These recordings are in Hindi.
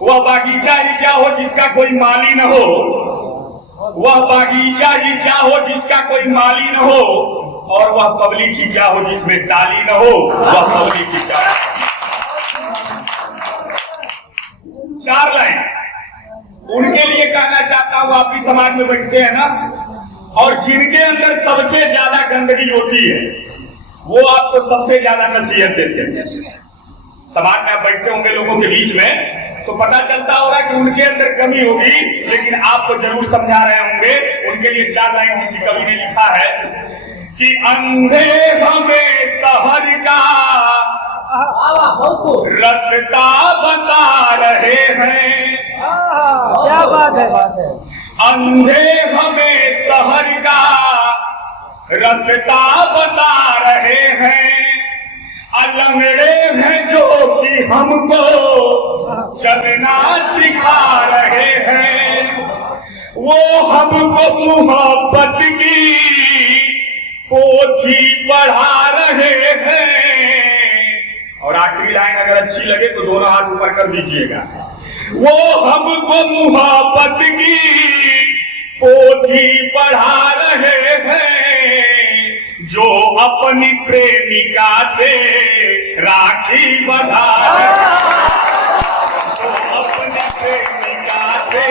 वह बागीचा ही क्या हो जिसका कोई माली न हो, वह बागीचा ही क्या हो जिसका कोई माली न हो, और वह पब्लिक ही क्या हो जिसमें ताली न हो, वह पब्लिक ही क्या हो। 4 लाइन उनके लिए कहना चाहता हूं। आप भी समाज में बैठते हैं ना, और जिनके अंदर सबसे ज्यादा गंदगी होती है वो आपको सबसे ज्यादा नसीहत देते हैं। समाज में आप बैठते होंगे लोगों के बीच में तो पता चलता होगा कि उनके अंदर कमी होगी, लेकिन आपको जरूर समझा रहे होंगे। उनके लिए 4 लाइन किसी कवि ने लिखा है कि अंधे हमें शहर का रास्ता बता रहे हैं। क्या बात है। अंधे हमें शहर का रास्ता बता रहे हैं, अलंगड़े हैं जो कि हमको चलना सिखा रहे हैं, वो हमको मोहब्बत की पोथी पढ़ा रहे हैं। और आखिरी लाइन अगर अच्छी लगे तो दोनों हाथ ऊपर कर दीजिएगा। वो हमको मोहब्बत की पोथी पढ़ा रहे हैं, जो अपनी प्रेमिका से राखी बंधा रहे हैं, जो अपनी प्रेमिका से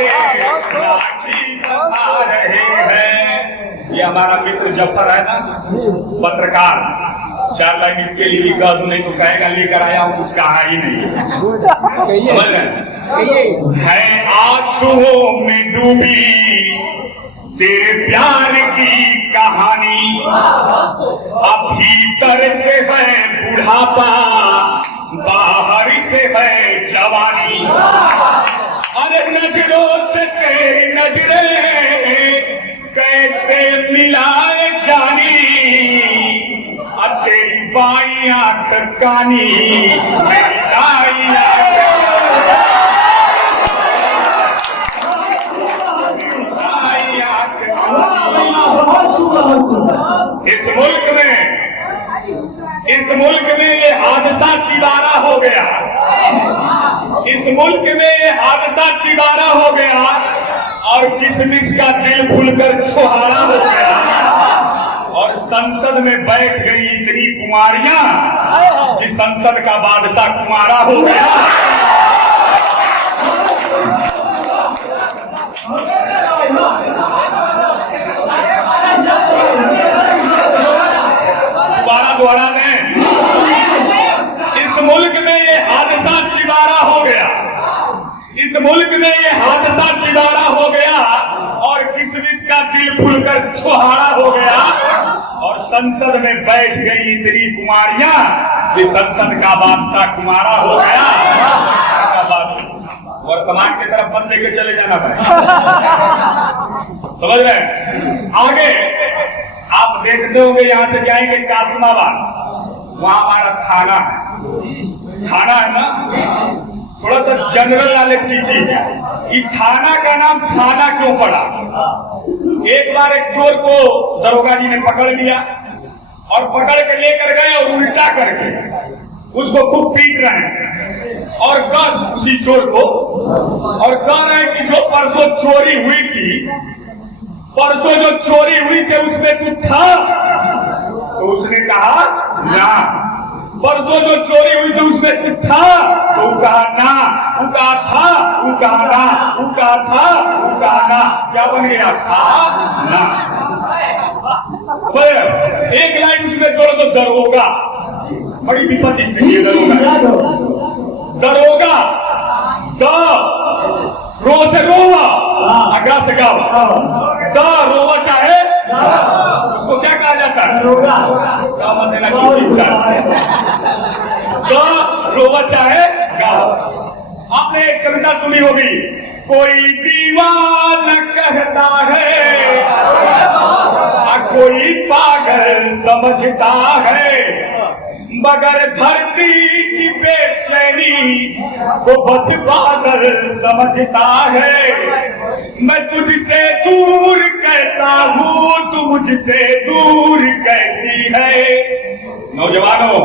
राखी बंधा रहे हैं। ये हमारा मित्र जफर है ना, पत्रकार। 4 लाइन इसके लिए भी कह दूं, नहीं तो कहेगा लेकर आया हूं कुछ कहा ही नहीं। समझ रहे हैं? आंसुओं में डूबी तेरे प्यार की कहानी, अब भीतर से है बुढ़ापा, बाहर से है जवानी। अरे नजरों से तेरी नजरें कैसे मिलाए जानी, अब तेरी बाई आंख कानी, मेरी दाई आंख इस मुल्क में ये हादसा तिबारा हो गया। इस मुल्क में ये हादसा तिबारा हो गया और किसमिस का दिल फूलकर छुहारा हो गया, और संसद में बैठ गई इतनी कुमारियां कि संसद का बादशाह कुमारा हो गया। दोबारा दें। इस मुल्क में ये हादसा तिबारा हो गया, इस मुल्क में ये हादसा तिबारा हो गया और किसमिस का दिल फूलकर छुहारा हो गया, और संसद में बैठ गई इतनी कुमारियां कि संसद का बादशाह कुमारा हो गया। वर्तमान की तरफ बंद लेके चले जाना भाई। समझ रहे हैं? आगे आप देखते होंगे, यहां से जाएंगे कासमाबाद, वहां हमारा थाना है। थाना है ना, थोड़ा सा जनरल नॉलेज की चीज है। ये थाना का नाम थाना क्यों पड़ा? एक बार एक चोर को दरोगा जी ने पकड़ लिया और पकड़ के लेकर गए और उल्टा करके उसको खूब पीट रहे हैं और उसी चोर को, और कह रहे हैं कि जो परसों चोरी हुई थी, परसों जो चोरी हुई थी उसमें तू था? तो उसने कहा ना। परसों जो चोरी हुई थी उसमें तू था? तो वो कहा ना। वो कहा था, वो कहा ना, वो कहा था, वो कहा ना। क्या बन गया? था ना। एक लाइन उसमें जोड़ दो, दरोगा। बड़ी विपत्ति स्थिति है दरोगा। दरोगा रो से रोवा, अग्रा से गावा। दा रोवा चाहे उसको क्या कहा जाता है? क्या मत देना चाहिए। दा रोवा चाहे गावा। आपने एक कविता सुनी होगी, कोई दीवाना कहता है, कोई पागल समझता है, मगर धरती की बेचैनी को बस बादल समझता है। मैं तुझसे दूर कैसा हूँ, तू मुझसे दूर कैसी है। नौजवानों,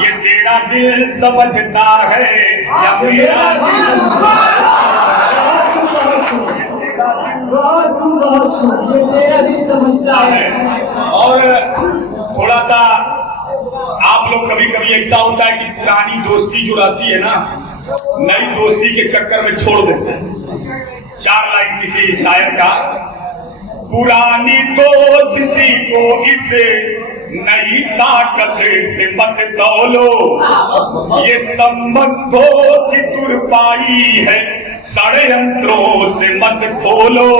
ये तेरा दिल समझता है या मेरा दिल? ये तेरा भी समझता है। और थोड़ा सा आप लोग कभी कभी ऐसा होता है कि पुरानी दोस्ती जो रहती है ना, नई दोस्ती के चक्कर में छोड़ देते हैं। 4 लाइन किसी शायर का, पुरानी दोस्ती को इसे नई ताकत से मत तौलो, ये संबंधों की तुरपाई है, षड्यंत्रों से मत खोलो।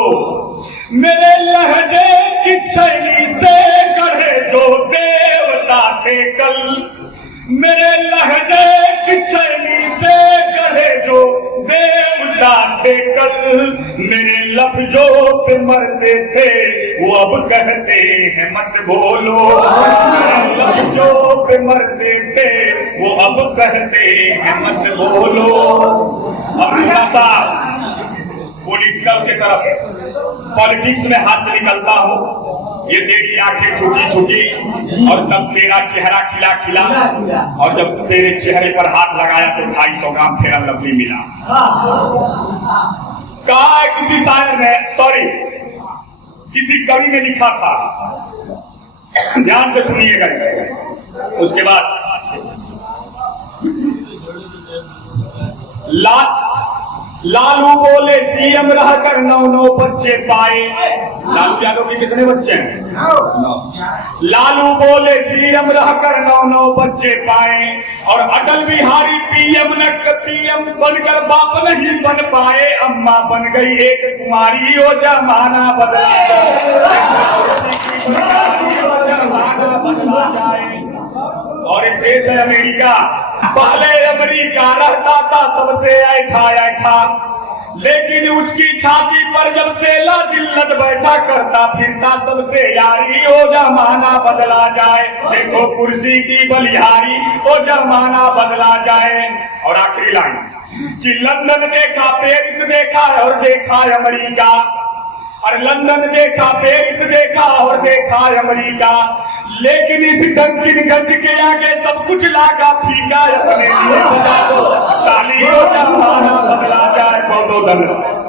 मेरे लहजे की छैली से गढ़े जो देवता थे कल, मेरे लहजे की छैली से गढ़े जो देवता थे कल, मेरे लफ्जों पे मरते थे वो अब कहते हैं मत बोलो, मेरे लफ्जों पे मरते थे वो अब कहते हैं मत बोलो। अब थोड़ा सा पॉलिटिकल के तरफ, पॉलिटिक्स में हाथ से निकलता हूँ। ये तेरी आंखें छुटी छुटी और तब तेरा चेहरा खिला खिला, और जब तेरे चेहरे पर हाथ लगाया तो 250 ग्राम फेयर लवली मिला। कहा है किसी शायर ने, सॉरी किसी कवि ने लिखा था, ध्यान से सुनिएगा इसको। उसके बाद लालू बोले सीएम रहकर 9 बच्चे पाए। लालू यादव के कितने बच्चे हैं? 9। लालू बोले सीएम रहकर 9 बच्चे पाए, और अटल बिहारी पीएम बनकर बाप नहीं बन पाए। अम्मा बन गई एक कुमारी, ओ जमाना बदला जाए। और एक देश है अमेरिका, पहले अमेरिका रहता था सबसे ऐठा, लेकिन उसकी छाती पर जब सेला दिल्लत बैठा करता फिरता सबसे यारी, ओ जमाना बदला जाए। देखो कुर्सी की बलिहारी, ओ जमाना बदला जाए। और आखिरी लाइन कि लंदन देखा, पेरिस देखा और देखा अमेरिका, और लंदन देखा, पेरिस देखा और देखा अमेरिका, लेकिन इस डंकिनगंज के आगे सब कुछ लागा फीका। अपने लिए बजा दो ताली, ओ जमाना बदला जाए। बहुत बहुत धन्यवाद।